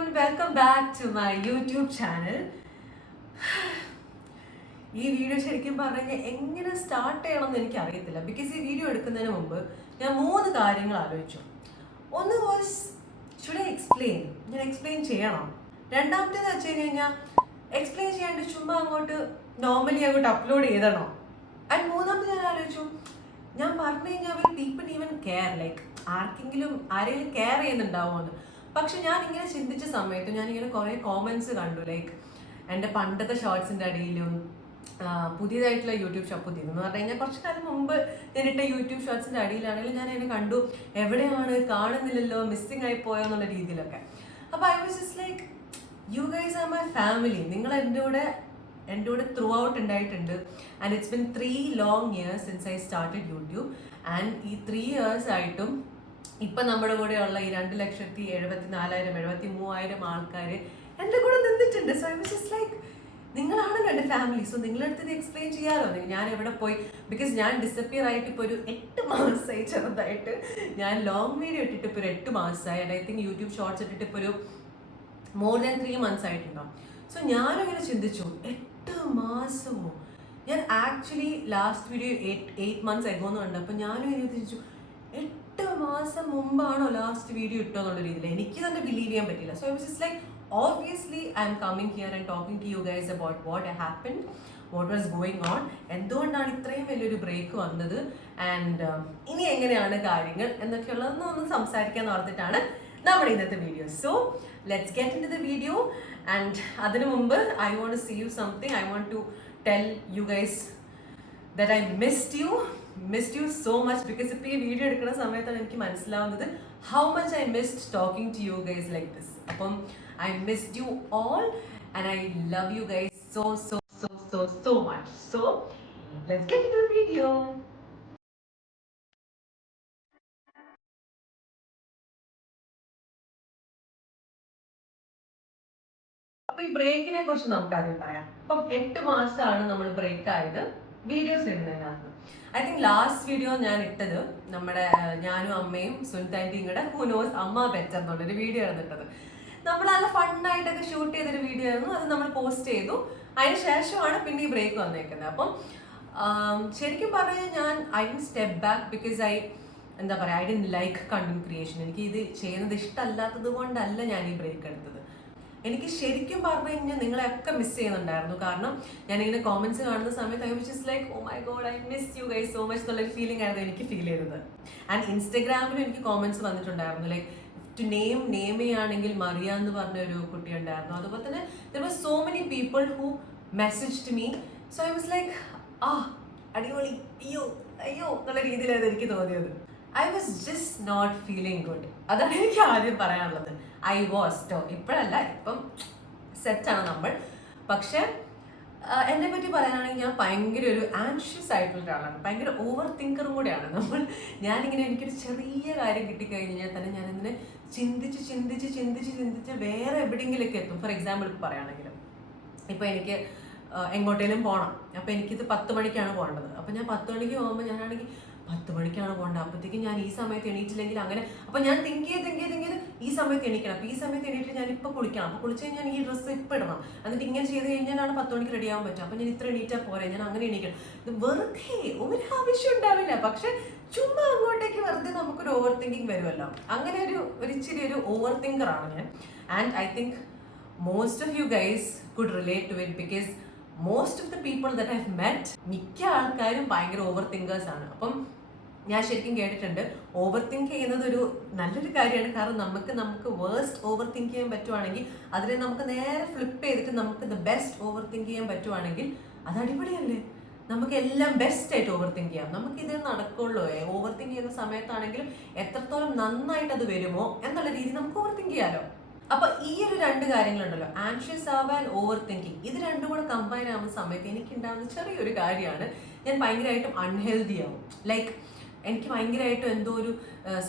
everyone, welcome back to my YouTube channel. ഈ video ശരിക്കും പറഞ്ഞാൽ എങ്ങനെ സ്റ്റാർട്ട് ചെയ്യണമെന്ന് എനിക്ക് അറിയത്തില്ല. ബിക്കോസ് ഈ വീഡിയോ എടുക്കുന്നതിന് മുമ്പ് ഞാൻ 3 കാര്യങ്ങൾ ആലോചിച്ചു. ഒന്ന് വാസ് ഷുഡ് ഐ എക്സ്പ്ലെയിൻ, ഞാൻ എക്സ്പ്ലെയിൻ ചെയ്യണം. രണ്ടാമത്തേത് വെച്ച് കഴിഞ്ഞാൽ എക്സ്പ്ലെയിൻ ചെയ്യാണ്ട് ചുമ്മാ അങ്ങോട്ട് നോർമലി അങ്ങോട്ട് അപ്ലോഡ് ചെയ്തണോ. ആൻഡ് മൂന്നാമത് ഞാൻ ആലോചിച്ചു, ഞാൻ പറഞ്ഞു കഴിഞ്ഞാൽ പീപ്പിൾ ഈവൻ കെയർ, ലൈക്ക് ആരെങ്കിലും കെയർ ചെയ്യുന്നുണ്ടാവുമെന്ന്. പക്ഷെ ഞാൻ ഇങ്ങനെ ചിന്തിച്ച സമയത്ത് ഞാനിങ്ങനെ കുറേ കോമെന്റ്സ് കണ്ടു, ലൈക്ക് എൻ്റെ പണ്ടത്തെ ഷോർട്സിൻ്റെ അടിയിലും പുതിയതായിട്ടുള്ള യൂട്യൂബ് ഷോപ്പ് പുതിയതെന്ന് പറഞ്ഞു കഴിഞ്ഞാൽ കുറച്ച് കാലം മുമ്പ് ഞാനിട്ട യൂട്യൂബ് ഷോർട്സിൻ്റെ അടിയിലാണെങ്കിലും ഞാൻ അതിനെ കണ്ടു, എവിടെയാണ് കാണുന്നില്ലല്ലോ, മിസ്സിങ് ആയി പോയോ എന്നുള്ള രീതിയിലൊക്കെ. അപ്പോൾ I was just like, U guys are my family. നിങ്ങൾ എൻ്റെ കൂടെ ത്രൂ ഔട്ട് ഉണ്ടായിട്ടുണ്ട്. And it's been 3 long years since I started YouTube. And ഈ 3 years ആയിട്ടും ഇപ്പം നമ്മുടെ കൂടെയുള്ള ഈ 2,74,000-73,000 ആൾക്കാർ എൻ്റെ കൂടെ നിന്നിട്ടുണ്ട്. So I was just like, നിങ്ങളാണല്ലോ എൻ്റെ ഫാമിലി. സോ നിങ്ങളടുത്ത് ഇത് എക്സ്പ്ലെയിൻ ചെയ്യാമല്ലോ ഞാൻ എവിടെ പോയി. ബിക്കോസ് ഞാൻ ഡിസപ്പിയർ ആയിട്ട് ഇപ്പോൾ ഒരു 8 മാസമായി. ചെറുതായിട്ട് ഞാൻ ലോങ് വീഡിയോ ഇട്ടിട്ട് ഇപ്പോൾ ഒരു 8 മാസമായി. And I think YouTube shorts ഇട്ടിട്ട് ഇപ്പോൾ ഒരു മോർ ദാൻ 3 months ആയിട്ടുണ്ടാവും. സോ ഞാനങ്ങനെ ചിന്തിച്ചു, 8 മാസമോ? ഞാൻ ആക്ച്വലി ലാസ്റ്റ് വീഡിയോ 8 months എഗോന്ന് കണ്ടപ്പോൾ ഞാനും ഇങ്ങനെ ചിന്തിച്ചു, 8 മാസം മുമ്പാണോ ലാസ്റ്റ് വീഡിയോ ഇട്ടോ എന്നുള്ള രീതിയിൽ എനിക്ക് തന്നെ ബിലീവ് ചെയ്യാൻ പറ്റില്ല. So I was just like, obviously I am coming here and talking to you guys about what happened, what was going on, എന്തുകൊണ്ടാണ് ഇത്രയും വലിയൊരു ബ്രേക്ക് വന്നത്, ആൻഡ് ഇനി എങ്ങനെയാണ് കാര്യങ്ങൾ എന്നൊക്കെയുള്ളതൊന്ന് സംസാരിക്കാൻ ഓർത്തിട്ടാണ് നമ്മുടെ ഇന്നത്തെ video. So let's get into the video. And അതിനു മുമ്പ് I want to see you something. I want to tell you guys that I missed you so much. Because ഇപ്പോൾ ഈ വീഡിയോ എടുക്കുന്ന സമയത്താണ് എനിക്ക് മനസ്സിലാവുന്നത് how much I missed talking to you guys like this. അപ്പം I missed you all and I love you guys so much. So let's get into the video. അപ്പോൾ ഈ ബ്രേക്കിനെ കുറിച്ച് നമുക്ക് ആദ്യം പറയാം. അപ്പം 8 മാസമാണ് നമ്മൾ ബ്രേക്ക് ആയത് വീഡിയോസ് ഇടുന്നതിനകത്ത്. ഐ തിങ്ക് ലാസ്റ്റ് വീഡിയോ ഞാൻ ഇട്ടത് നമ്മുടെ ഞാനും അമ്മയും സുനിതാൻ്റെയും കൂടെ ഹു നോസ് അമ്മ ബെറ്റർ എന്നുള്ളൊരു വീഡിയോ ആണ് ഇട്ടത്. നമ്മൾ നല്ല ഫണ്ണായിട്ടൊക്കെ ഷൂട്ട് ചെയ്തൊരു വീഡിയോ ആയിരുന്നു. അത് നമ്മൾ പോസ്റ്റ് ചെയ്തു. അതിന് ശേഷമാണ് പിന്നെ ഈ ബ്രേക്ക് വന്നേക്കുന്നത്. അപ്പം ശരിക്കും പറഞ്ഞാൽ I didn't step back because I didn't like content creation. എനിക്ക് ഇത് ചെയ്യുന്നത് ഇഷ്ടമല്ലാത്തത് കൊണ്ടല്ല ഞാൻ ഈ ബ്രേക്ക് എടുത്തത്. എനിക്ക് ശരിക്കും പറഞ്ഞു കഴിഞ്ഞാൽ നിങ്ങളെയൊക്കെ മിസ് ചെയ്യുന്നുണ്ടായിരുന്നു. കാരണം ഞാനിങ്ങനെ കോമെന്റ്സ് കാണുന്ന സമയത്ത് I was just like, oh my god, I miss you guys so much എന്നുള്ളൊരു ഫീലിംഗ് ആയിരുന്നു എനിക്ക് ഫീൽ ചെയ്തത്. ആൻഡ് ഇൻസ്റ്റഗ്രാമിലും എനിക്ക് കോമെന്റ്സ് വന്നിട്ടുണ്ടായിരുന്നു, ലൈക്ക് ടു നെയിമയാണെങ്കിൽ മറിയ എന്ന് പറഞ്ഞൊരു കുട്ടി ഉണ്ടായിരുന്നു. അതുപോലെ തന്നെ there were so many people who messaged me. So I was like, അടിപൊളി, അയ്യോ എന്നുള്ള രീതിയിലാണ് എനിക്ക് തോന്നിയത്. I was just not feeling good. അതാണ് എനിക്ക് ആദ്യം പറയാനുള്ളത്. ഇപ്പോഴല്ല, ഇപ്പം സെറ്റാണ് നമ്മൾ. പക്ഷെ എന്നെ പറ്റി പറയാനാണെങ്കിൽ ഞാൻ ഭയങ്കര ഒരു ആൻഷ്യസ് ആയിട്ടുള്ള ഒരാളാണ്, ഭയങ്കര ഓവർ തിങ്കറും കൂടെയാണ് ഞാനിങ്ങനെ എനിക്കൊരു ചെറിയ കാര്യം കിട്ടിക്കഴിഞ്ഞാൽ തന്നെ ഞാനിങ്ങനെ ചിന്തിച്ച് വേറെ എവിടെയെങ്കിലൊക്കെ എത്തും. ഫോർ എക്സാമ്പിൾ ഇപ്പോൾ പറയുകയാണെങ്കിൽ, ഇപ്പോൾ എനിക്ക് എങ്ങോട്ടേലും പോകണം. അപ്പോൾ എനിക്കിത് 10 മണിക്കാണ് പോകേണ്ടത്. അപ്പോൾ ഞാൻ 10 മണിക്ക് പോകുമ്പോൾ ഞാനാണെങ്കിൽ 10 മണിക്കാണ് പോകേണ്ടത്. അപ്പോഴത്തേക്കും ഞാൻ ഈ സമയത്ത് എണീറ്റില്ലെങ്കിൽ അങ്ങനെ, അപ്പോൾ ഞാൻ തിങ്ക് ചെയ്ത് ഈ സമയത്ത് എണീക്കണം. അപ്പോൾ ഈ സമയത്ത് എണീറ്റ് ഞാൻ ഇപ്പോൾ കുളിക്കണം. അപ്പോൾ കുളിച്ച് കഴിഞ്ഞാൽ ഈ ഡ്രസ്സ് ഇപ്പോൾ ഇടണം. എന്നിട്ട് ഇങ്ങനെ ചെയ്ത് കഴിഞ്ഞാലാണ് 10 മണിക്ക് റെഡി ആവാൻ പറ്റും. അപ്പോൾ ഞാൻ ഇത്ര എണീറ്റാൽ പോരെ, ഞാൻ അങ്ങനെ എണീക്കണം. ഇത് വെറുതെ ഒരു ആവശ്യം ഉണ്ടാവില്ല. പക്ഷെ ചുമ്മാ അങ്ങോട്ടേക്ക് വെറുതെ നമുക്കൊരു ഓവർ തിങ്കിങ് വരുമല്ലോ. അങ്ങനെ ഒരു ഇച്ചിരി ഒരു ഓവർ തിങ്കറാണ് ഞാൻ. And I think most of you guys could relate to it because most of the people that I have met, മിക്ക ആൾക്കാരും ഭയങ്കര ഓവർ തിങ്കേഴ്സ് ആണ്. അപ്പം ഞാൻ ശരിക്കും കേട്ടിട്ടുണ്ട്, ഓവർ തിങ്ക് ചെയ്യുന്നത് ഒരു നല്ലൊരു കാര്യമാണ്. കാരണം നമുക്ക് വേഴ്സ്റ്റ് ഓവർ തിങ്ക് ചെയ്യാൻ പറ്റുവാണെങ്കിൽ അതിനെ നമുക്ക് നേരെ ഫ്ലിപ്പ് ചെയ്തിട്ട് നമുക്ക് ദ ബെസ്റ്റ് ഓവർ തിങ്ക് ചെയ്യാൻ പറ്റുവാണെങ്കിൽ അത് അടിപൊളിയല്ലേ. നമുക്ക് എല്ലാം ബെസ്റ്റ് ആയിട്ട് ഓവർ തിങ്ക് ചെയ്യാം. നമുക്കിത് നടക്കുള്ളൂ. ഓവർ തിങ്ക് ചെയ്യുന്ന സമയത്താണെങ്കിലും എത്രത്തോളം നന്നായിട്ട് അത് വരുമോ എന്നുള്ള രീതി നമുക്ക് ഓവർ തിങ്ക് ചെയ്യാമല്ലോ. അപ്പൊ ഈ ഒരു 2 കാര്യങ്ങളുണ്ടല്ലോ, ആൻഷ്യസ് ആവാൻ ഓവർ തിങ്കിങ്, ഇത് രണ്ടും കൂടെ കമ്പൈൻ ആവുന്ന സമയത്ത് എനിക്കുണ്ടാകുന്ന ചെറിയൊരു കാര്യമാണ്, ഞാൻ ഭയങ്കരമായിട്ടും അൺഹെൽത്തി ആവും. ലൈക്ക് എനിക്ക് ഭയങ്കരമായിട്ടും എന്തോ ഒരു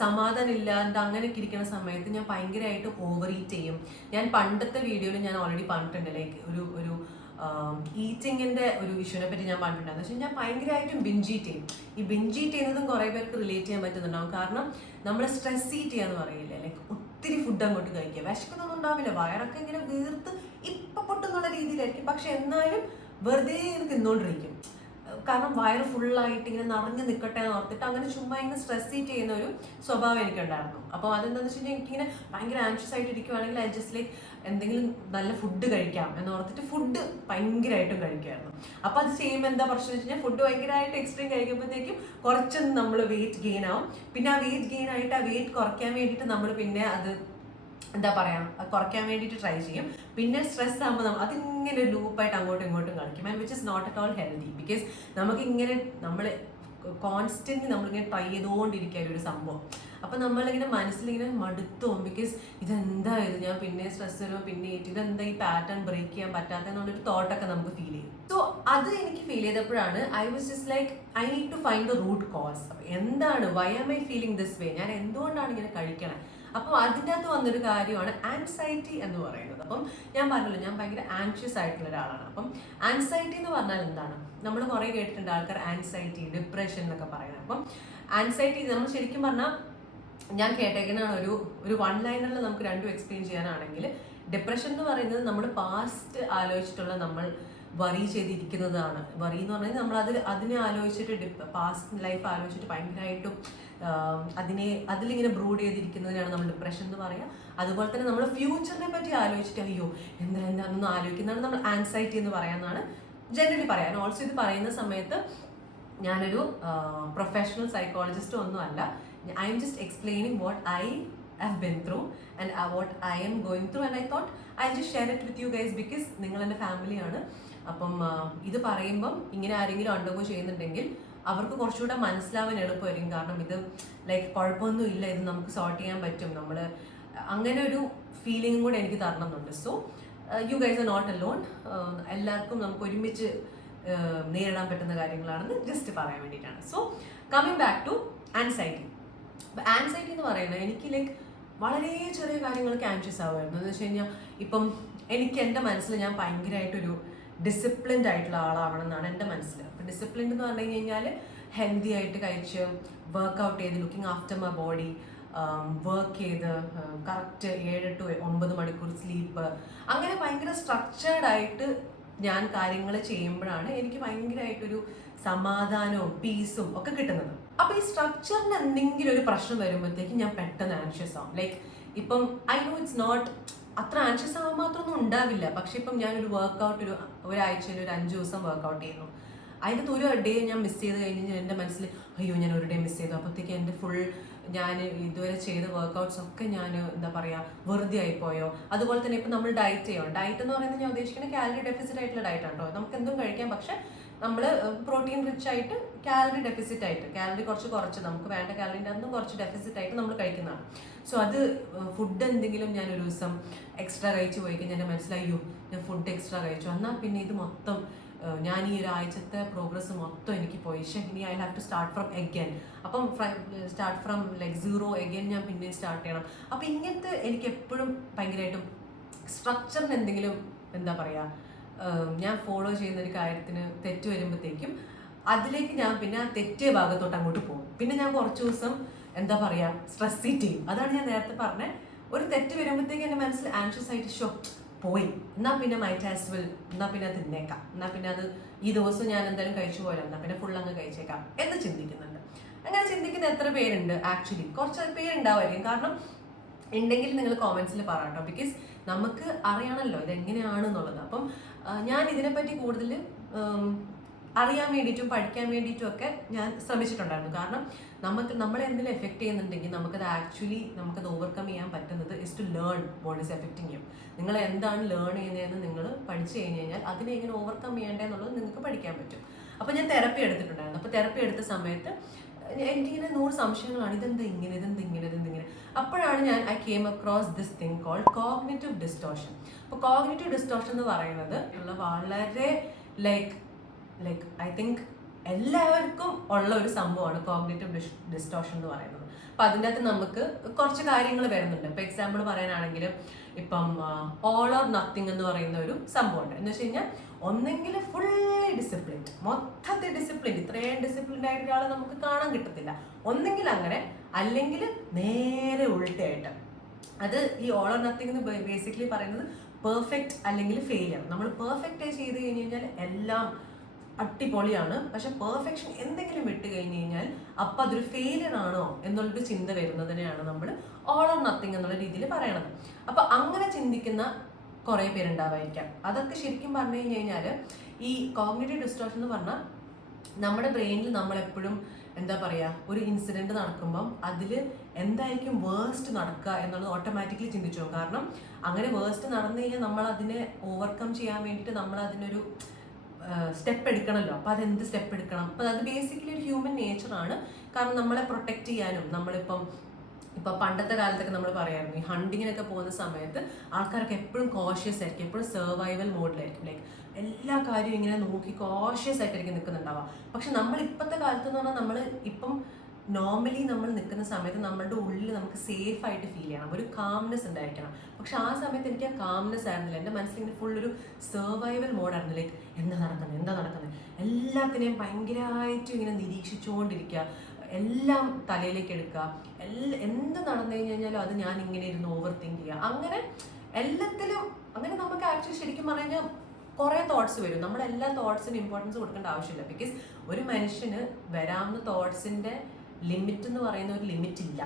സമാധാനം ഇല്ലാണ്ട് അങ്ങനെയൊക്കെ ഇരിക്കുന്ന സമയത്ത് ഞാൻ ഭയങ്കരമായിട്ടും ഓവർ ഈറ്റ് ചെയ്യും. ഞാൻ പണ്ടത്തെ വീഡിയോയിൽ ഞാൻ ഓൾറെഡി പറഞ്ഞിട്ടുണ്ട്, ലൈക്ക് ഒരു ഈറ്റിങ്ങിൻ്റെ ഒരു ഇഷ്യൂവിനെ പറ്റി ഞാൻ പറഞ്ഞിട്ടുണ്ടായിരുന്നു. പക്ഷേ ഞാൻ ഭയങ്കരമായിട്ടും ബിഞ്ചീറ്റ് ചെയ്യും. ഈ ബിഞ്ചീറ്റ് ചെയ്യുന്നതും കുറേ പേർക്ക് റിലേറ്റ് ചെയ്യാൻ പറ്റുന്നുണ്ടാവും. കാരണം നമ്മൾ സ്ട്രെസ് ഈറ്റ് ചെയ്യാന്ന് പറയില്ലേ, ലൈക്ക് ഒത്തിരി ഫുഡ് അങ്ങോട്ട് കഴിക്കുക. വിശക്കുന്നൊന്നും ഉണ്ടാവില്ല, വയറൊക്കെ ഇങ്ങനെ വീർത്ത് ഇപ്പം പൊട്ടുന്നുള്ള രീതിയിലായിരിക്കും. പക്ഷെ എന്നാലും വെറുതെ ഇത് തിന്നുകൊണ്ടിരിക്കും. കാരണം വയറ് ഫുള്ളായിട്ട് ഇങ്ങനെ നിറഞ്ഞു നിൽക്കട്ടെ എന്ന് ഓർത്തിട്ട് അങ്ങനെ ചുമ്മാ ഇങ്ങനെ സ്ട്രെസ് ഈറ്റ് ചെയ്യുന്ന ഒരു സ്വഭാവം എനിക്കുണ്ടായിരുന്നു. അപ്പോൾ അതെന്താണെന്ന് വെച്ച് കഴിഞ്ഞാൽ എനിക്കിങ്ങനെ ഭയങ്കര ആൻഷ്യസ് ആയിട്ട് ഇരിക്കുവാണെങ്കിൽ ഐ ജസ്റ്റ് ലൈക്ക് എന്തെങ്കിലും നല്ല ഫുഡ് കഴിക്കാം എന്ന് ഓർത്തിട്ട് ഫുഡ് ഭയങ്കരമായിട്ടും കഴിക്കുമായിരുന്നു. അപ്പോൾ അത് ചെയ്യുമ്പോൾ എന്താ പ്രശ്നം വെച്ച് കഴിഞ്ഞാൽ ഫുഡ് ഭയങ്കരമായിട്ട് എക്സ്ട്രീം കഴിക്കുമ്പോഴത്തേക്കും കുറച്ചൊന്നും നമ്മൾ വെയിറ്റ് ഗെയിൻ ആവും. പിന്നെ ആ വെയിറ്റ് ഗെയിൻ ആയിട്ട് ആ വെയിറ്റ് കുറയ്ക്കാൻ വേണ്ടിയിട്ട് നമ്മൾ പിന്നെ അത് എന്താ പറയുക കുറയ്ക്കാൻ വേണ്ടിയിട്ട് ട്രൈ ചെയ്യും. പിന്നെ സ്ട്രെസ് ആകുമ്പോൾ അതിങ്ങനെ ഒരു ലൂപ്പായിട്ട് അങ്ങോട്ടും ഇങ്ങോട്ടും കളിക്കും. And which is not at all healthy. Because നമുക്കിങ്ങനെ നമ്മൾ കോൺസ്റ്റൻ്റ് നമ്മളിങ്ങനെ ട്രൈ ചെയ്തുകൊണ്ടിരിക്കുക ഒരു സംഭവം. അപ്പം നമ്മളിങ്ങനെ മനസ്സിലിങ്ങനെ മടുത്തോം. ബിക്കോസ് ഇതെന്താ ഇത്, ഞാൻ പിന്നെ സ്ട്രെസ് വരുമ്പോൾ പിന്നെ ഇതെന്താ ഈ പാറ്റേൺ ബ്രേക്ക് ചെയ്യാൻ പറ്റാത്തെന്നുള്ളൊരു തോട്ടൊക്കെ നമുക്ക് ഫീൽ ചെയ്യും. സോ അത് എനിക്ക് ഫീൽ ചെയ്തപ്പോഴാണ് I was just like I need to find the root cause. എന്താണ്, why am I feeling this way, ഞാൻ എന്തുകൊണ്ടാണ് ഇങ്ങനെ കഴിക്കണേ. അപ്പോൾ അതിൻ്റെ അകത്ത് വന്നൊരു കാര്യമാണ് ആൻസൈറ്റി എന്ന് പറയുന്നത്. അപ്പം ഞാൻ പറഞ്ഞല്ലോ ഞാൻ ഭയങ്കര ആൻഷ്യസ് ആയിട്ടുള്ള ഒരാളാണ്. അപ്പം ആൻസൈറ്റി എന്ന് പറഞ്ഞാൽ എന്താണ്, നമ്മൾ കുറേ കേട്ടിട്ടുണ്ട് ആൾക്കാർ ആൻസൈറ്റി, ഡിപ്രഷൻ എന്നൊക്കെ പറയുന്നത്. അപ്പം ആൻസൈറ്റി നമ്മൾ ശരിക്കും പറഞ്ഞാൽ ഞാൻ കേട്ടേക്കുന്നതാണ് ഒരു വൺ ലൈനറിൽ നമുക്ക് രണ്ടും എക്സ്പ്ലെയിൻ ചെയ്യാനാണെങ്കിൽ, ഡിപ്രഷൻ എന്ന് പറയുന്നത് നമ്മൾ പാസ്റ്റ് ആലോചിച്ചിട്ടുള്ള നമ്മൾ വറി ചെയ്തിരിക്കുന്നതാണ്. വറി എന്ന് പറഞ്ഞാൽ നമ്മൾ അതിനെ ആലോചിച്ചിട്ട് പാസ്റ്റ് ലൈഫ് ആലോചിച്ചിട്ട് ഭയങ്കരമായിട്ടും അതിലിങ്ങനെ ബ്രൂഡ് ചെയ്തിരിക്കുന്നതിനാണ് നമ്മൾ ഡിപ്രഷൻ എന്ന് പറയുക. അതുപോലെ തന്നെ നമ്മൾ ഫ്യൂച്ചറിനെ പറ്റി ആലോചിച്ചിട്ട് അയ്യോ എന്താണെന്ന് ആലോചിക്കുന്നതാണ് നമ്മൾ ആൻസൈറ്റി എന്ന് പറയാമെന്നാണ് ജനറലി പറയാൻ. ഓൾസോ ഇത് പറയുന്ന സമയത്ത് ഞാനൊരു പ്രൊഫഷണൽ സൈക്കോളജിസ്റ്റ് ഒന്നും അല്ല. I am just explaining what I have been through and what I am going through, and I thought I'll just share it with you guys because നിങ്ങൾ എൻ്റെ ഫാമിലിയാണ്. അപ്പം ഇത് പറയുമ്പം ഇങ്ങനെ ആരെങ്കിലും അണ്ടർഗോ ചെയ്യുന്നുണ്ടെങ്കിൽ അവർക്ക് കുറച്ചുകൂടെ മനസ്സിലാവാൻ എളുപ്പമായിരിക്കും. കാരണം ഇത് ലൈക്ക് കുഴപ്പമൊന്നും ഇല്ല, ഇത് നമുക്ക് സോർട്ട് ചെയ്യാൻ പറ്റും, നമ്മൾ അങ്ങനെ ഒരു ഫീലിംഗും കൂടെ എനിക്ക് തരണമെന്നുണ്ട്. So you guys are not alone. എല്ലാവർക്കും നമുക്ക് ഒരുമിച്ച് നേരിടാൻ പറ്റുന്ന കാര്യങ്ങളാണെന്ന് ജസ്റ്റ് പറയാൻ വേണ്ടിയിട്ടാണ്. So coming back to anxiety. Anxiety എന്ന് പറയുന്നത് എനിക്ക് ലൈക്ക് വളരെ ചെറിയ കാര്യങ്ങൾക്ക് ആൻഷ്യസ് ആവുമായിരുന്നു. എന്ന് വെച്ച് കഴിഞ്ഞാൽ ഇപ്പം എനിക്ക് എൻ്റെ മനസ്സിൽ ഞാൻ ഭയങ്കരമായിട്ടൊരു ഡിസിപ്ലിൻഡ് ആയിട്ടുള്ള ആളാവണം എന്നാണ് എൻ്റെ മനസ്സിൽ. അപ്പം ഡിസിപ്ലിൻഡ് എന്ന് പറഞ്ഞു കഴിഞ്ഞാൽ ഹെൽത്തി ആയിട്ട് കഴിച്ച് വർക്കൗട്ട് ചെയ്ത് looking after my body, work ചെയ്ത് കറക്റ്റ് 7 to 9 മണിക്കൂർ സ്ലീപ്പ്, അങ്ങനെ ഭയങ്കര സ്ട്രക്ചേർഡ് ആയിട്ട് ഞാൻ കാര്യങ്ങൾ ചെയ്യുമ്പോഴാണ് എനിക്ക് ഭയങ്കരമായിട്ടൊരു സമാധാനവും പീസും ഒക്കെ കിട്ടുന്നത്. അപ്പൊ ഈ സ്ട്രക്ചറിന് എന്തെങ്കിലും ഒരു പ്രശ്നം വരുമ്പോഴത്തേക്കും ഞാൻ പെട്ടെന്ന് ആൻഷ്യസ് ആവും. ലൈക്ക് ഇപ്പം ഐ നോ ഇറ്റ്സ് നോട്ട് അത്ര ആൻഷ്യസ് ആവാൻ മാത്രമൊന്നും ഉണ്ടാവില്ല. പക്ഷെ ഇപ്പം ഞാനൊരു വർക്കൗട്ട് ഒരാഴ്ചയിൽ ഒരു 5 ദിവസം വർക്കൗട്ട് ചെയ്യുന്നു, അതിൻ്റെ ഒരു ഡേ ഞാൻ മിസ് ചെയ്ത് കഴിഞ്ഞാൽ എൻ്റെ മനസ്സിൽ അയ്യോ ഞാൻ ഒരു ഡേ മിസ് ചെയ്തു, അപ്പോഴത്തേക്ക് എൻ്റെ ഫുൾ ഞാൻ ഇതുവരെ ചെയ്ത വർക്കൗട്ട്സ് ഒക്കെ ഞാൻ എന്താ പറയുക വെറുതെ ആയിപ്പോയോ. അതുപോലെ തന്നെ ഇപ്പം നമ്മൾ ഡയറ്റ് ചെയ്യണം. ഡയറ്റ് എന്ന് പറയുന്നത് ഞാൻ ഉദ്ദേശിക്കുന്നത് കാലറി ഡെഫിസിറ്റ് ആയിട്ടുള്ള ഡയറ്റ് ആണ് കേട്ടോ. നമുക്ക് എന്തും കഴിക്കാം, പക്ഷെ നമ്മൾ പ്രോട്ടീൻ റിച്ച് ആയിട്ട് കാലറി ഡെഫിസിറ്റ് ആയിട്ട് കാലറി കുറച്ച് നമുക്ക് വേണ്ട കാലറിൻ്റെ അതൊന്നും കുറച്ച് ഡെഫിസിറ്റ് ആയിട്ട് നമ്മൾ കഴിക്കുന്നതാണ്. സോ അത് ഫുഡ് എന്തെങ്കിലും ഞാൻ ഒരു ദിവസം എക്സ്ട്രാ കഴിച്ച് പോയി കഴിഞ്ഞാൽ എൻ്റെ മനസ്സിലായോ ഞാൻ ഫുഡ് എക്സ്ട്രാ കഴിച്ചു, എന്നാൽ പിന്നെ ഇത് മൊത്തം ഞാൻ ഈ ഒരാഴ്ചത്തെ പ്രോഗ്രസ് മൊത്തം എനിക്ക് പോയി. ഇനി I have to start from again. അപ്പം സ്റ്റാർട്ട് ഫ്രം ലൈക്ക് 0 എഗൈൻ ഞാൻ പിന്നെ സ്റ്റാർട്ട് ചെയ്യണം. അപ്പം ഇങ്ങനത്തെ എനിക്ക് എപ്പോഴും ഭയങ്കരമായിട്ടും സ്ട്രക്ചറിന് എന്തെങ്കിലും എന്താ പറയുക ഞാൻ ഫോളോ ചെയ്യുന്ന ഒരു കാര്യത്തിന് തെറ്റ് വരുമ്പോഴത്തേക്കും അതിലേക്ക് ഞാൻ പിന്നെ ആ തെറ്റിയ ഭാഗത്തോട്ട് അങ്ങോട്ട് പോകും. പിന്നെ ഞാൻ കുറച്ച് ദിവസം എന്താ പറയുക സ്ട്രെസ് ഈറ്റ് ചെയ്യും. അതാണ് ഞാൻ നേരത്തെ പറഞ്ഞത്. ഒരു തെറ്റ് വരുമ്പോഴത്തേക്കും എൻ്റെ മനസ്സിൽ ആൻഷ്യസ് ആയിട്ട് പോയി, എന്നാൽ പിന്നെ മൈറ്റ് ആസ് വെൽ, എന്നാൽ പിന്നെ അത് തിന്നേക്കാം, എന്നാൽ പിന്നെ അത് ഈ ദിവസം ഞാൻ എന്തായാലും കഴിച്ചു പോയാലോ, എന്നാൽ പിന്നെ ഫുൾ അങ്ങ് കഴിച്ചേക്കാം എന്ന് ചിന്തിക്കുന്നുണ്ട്. അങ്ങനെ ചിന്തിക്കുന്ന എത്ര പേരുണ്ട്? ആക്ച്വലി കുറച്ച് പേരുണ്ടാവുമായിരിക്കും. കാരണം ഉണ്ടെങ്കിൽ നിങ്ങൾ കോമെന്റ്സിൽ പറയാട്ടോ. ബിക്കോസ് നമുക്ക് അറിയണമല്ലോ ഇതെങ്ങനെയാണെന്നുള്ളത്. അപ്പം ഞാൻ ഇതിനെപ്പറ്റി കൂടുതൽ അറിയാൻ വേണ്ടിയിട്ടും പഠിക്കാൻ വേണ്ടിയിട്ടും ഒക്കെ ഞാൻ ശ്രമിച്ചിട്ടുണ്ടായിരുന്നു. കാരണം നമ്മളെ എന്തെങ്കിലും എഫക്റ്റ് ചെയ്യുന്നുണ്ടെങ്കിൽ നമുക്കത് ഓവർകം ചെയ്യാൻ പറ്റുന്നത് is to learn what is affecting you. നിങ്ങൾ എന്താണ് ലേൺ ചെയ്യുന്നതെന്ന് നിങ്ങൾ പഠിച്ചു കഴിഞ്ഞാൽ അതിനെ എങ്ങനെ ഓവർകം ചെയ്യേണ്ടതെന്നുള്ളത് നിങ്ങൾക്ക് പഠിക്കാൻ പറ്റും. അപ്പോൾ ഞാൻ തെറപ്പി എടുത്തിട്ടുണ്ടായിരുന്നു. അപ്പോൾ തെറപ്പി എടുത്ത സമയത്ത് എനിക്കിങ്ങനെ 100 സംശയങ്ങളാണ്. ഇതെന്തിങ്ങനെ. അപ്പോഴാണ് I came across this thing called cognitive distortion. അപ്പോൾ കോഗ്നിറ്റീവ് ഡിസ്റ്റോർഷൻ എന്ന് പറയുന്നത് വളരെ ലൈക്ക് ഐ തിങ്ക് എല്ലാവർക്കും ഉള്ള ഒരു സംഭവമാണ് കോഗ്നിറ്റീവ് ഡിസ്റ്റോർഷൻ എന്ന് പറയുന്നത്. അപ്പം അതിൻ്റെ അകത്ത് നമുക്ക് കുറച്ച് കാര്യങ്ങൾ വരുന്നുണ്ട്. ഇപ്പോൾ എക്സാമ്പിൾ പറയാനാണെങ്കിൽ ഇപ്പം ഓൾ ഓർ നത്തിങ് എന്ന് പറയുന്ന ഒരു സംഭവമുണ്ട്. എന്ന് വെച്ച് കഴിഞ്ഞാൽ ഒന്നെങ്കിൽ ഫുള്ളി ഡിസിപ്ലിൻഡ്, മൊത്തത്തിൽ ഡിസിപ്ലിൻ, ഇത്രയും ഡിസിപ്ലിൻഡ് ആയിട്ട് ഒരാളെ നമുക്ക് കാണാൻ കിട്ടത്തില്ല. ഒന്നെങ്കിൽ അങ്ങനെ, അല്ലെങ്കിൽ നേരെ ഉൾട്ടയായിട്ട് അത് ഈ ഓൾ ഓർ നത്തിങ് എന്ന് ബേസിക്കലി പറയുന്നത് പെർഫെക്റ്റ് അല്ലെങ്കിൽ ഫെയിലിയർ. നമ്മൾ പെർഫെക്റ്റ് ചെയ്ത് കഴിഞ്ഞ് കഴിഞ്ഞാൽ എല്ലാം അടിപൊളിയാണ്. പക്ഷെ പെർഫെക്ഷൻ എന്തെങ്കിലും വിട്ട് കഴിഞ്ഞ് കഴിഞ്ഞാൽ അപ്പം അതൊരു ഫെയിലിയർ ആണോ എന്നുള്ളൊരു ചിന്ത വരുന്നതിനെയാണ് നമ്മൾ ഓൾ ഓർ നത്തിങ് എന്നുള്ള രീതിയിൽ പറയണത്. അപ്പം അങ്ങനെ ചിന്തിക്കുന്ന കുറേ പേരുണ്ടാവായിരിക്കാം. അതൊക്കെ ശരിക്കും പറഞ്ഞു കഴിഞ്ഞ് കഴിഞ്ഞാൽ ഈ കോഗ്നിറ്റീവ് ഡിസ്റ്റോർഷൻ എന്ന് പറഞ്ഞാൽ നമ്മുടെ ബ്രെയിനിൽ നമ്മളെപ്പോഴും എന്താ പറയുക, ഒരു ഇൻസിഡൻറ്റ് നടക്കുമ്പം അതിൽ എന്തായിരിക്കും വേഴ്സ്റ്റ് നടക്കുക എന്നുള്ളത് ഓട്ടോമാറ്റിക്കലി ചിന്തിച്ചു പോകും. കാരണം അങ്ങനെ വേഴ്സ്റ്റ് നടന്നു കഴിഞ്ഞാൽ നമ്മൾ അതിനെ ഓവർകം ചെയ്യാൻ വേണ്ടിയിട്ട് നമ്മൾ അതിനൊരു സ്റ്റെപ്പ് എടുക്കണമല്ലോ. അപ്പോൾ അതെന്ത് സ്റ്റെപ്പ് എടുക്കണം? അപ്പോൾ അത് ബേസിക്കലി ഒരു ഹ്യൂമൻ നേച്ചറാണ്. കാരണം നമ്മളെ പ്രൊട്ടക്റ്റ് ചെയ്യാനും ഇപ്പം പണ്ടത്തെ കാലത്തൊക്കെ നമ്മൾ പറയാറുണ്ട്, ഈ ഹണ്ടിങ്ങിനൊക്കെ പോകുന്ന സമയത്ത് ആൾക്കാരൊക്കെ എപ്പോഴും കോഷ്യസ് ആയിരിക്കും, എപ്പോഴും സർവൈവൽ മോഡിലായിരിക്കും. ലൈക്ക് എല്ലാ കാര്യവും ഇങ്ങനെ നോക്കി കോഷ്യസ് ആയിട്ടായിരിക്കും നിൽക്കുന്നുണ്ടാവുക. പക്ഷെ നമ്മൾ ഇപ്പോഴത്തെ കാലത്ത് എന്ന് പറഞ്ഞാൽ നമ്മൾ ഇപ്പം നോർമലി നമ്മൾ നിൽക്കുന്ന സമയത്ത് നമ്മളുടെ ഉള്ളിൽ നമുക്ക് സേഫ് ആയിട്ട് ഫീൽ ചെയ്യണം, ഒരു കാംനെസ് ഉണ്ടായിരിക്കണം. പക്ഷെ ആ സമയത്ത് എനിക്ക് ആ കാംനെസ് ആയിരുന്നില്ല. എൻ്റെ മനസ്സിലിങ്ങനെ ഫുൾ ഒരു സർവൈവൽ മോഡായിരുന്നു. ലൈക്ക് എന്താ നടക്കുന്നത്, എല്ലാത്തിനെയും ഭയങ്കരമായിട്ടും ഇങ്ങനെ നിരീക്ഷിച്ചുകൊണ്ടിരിക്കുക, എല്ലാം തലയിലേക്ക് എടുക്കുക, എന്ത് നടന്നു കഴിഞ്ഞാലും അത് ഞാൻ ഇങ്ങനെ ഇരുന്ന് ഓവർ തിങ്ക് ചെയ്യുക. അങ്ങനെ എല്ലാത്തിലും അങ്ങനെ നമുക്ക് ആക്ച്വലി ശരിക്കും പറഞ്ഞു കഴിഞ്ഞാൽ കുറേ തോട്ട്സ് വരും. നമ്മൾ എല്ലാ തോട്ട്സിനും ഇമ്പോർട്ടൻസ് കൊടുക്കേണ്ട ആവശ്യമില്ല. ബിക്കോസ് ഒരു മനുഷ്യന് വരാവുന്ന തോട്ട്സിൻ്റെ ലിമിറ്റ് എന്ന് പറയുന്ന ഒരു ലിമിറ്റ് ഇല്ല.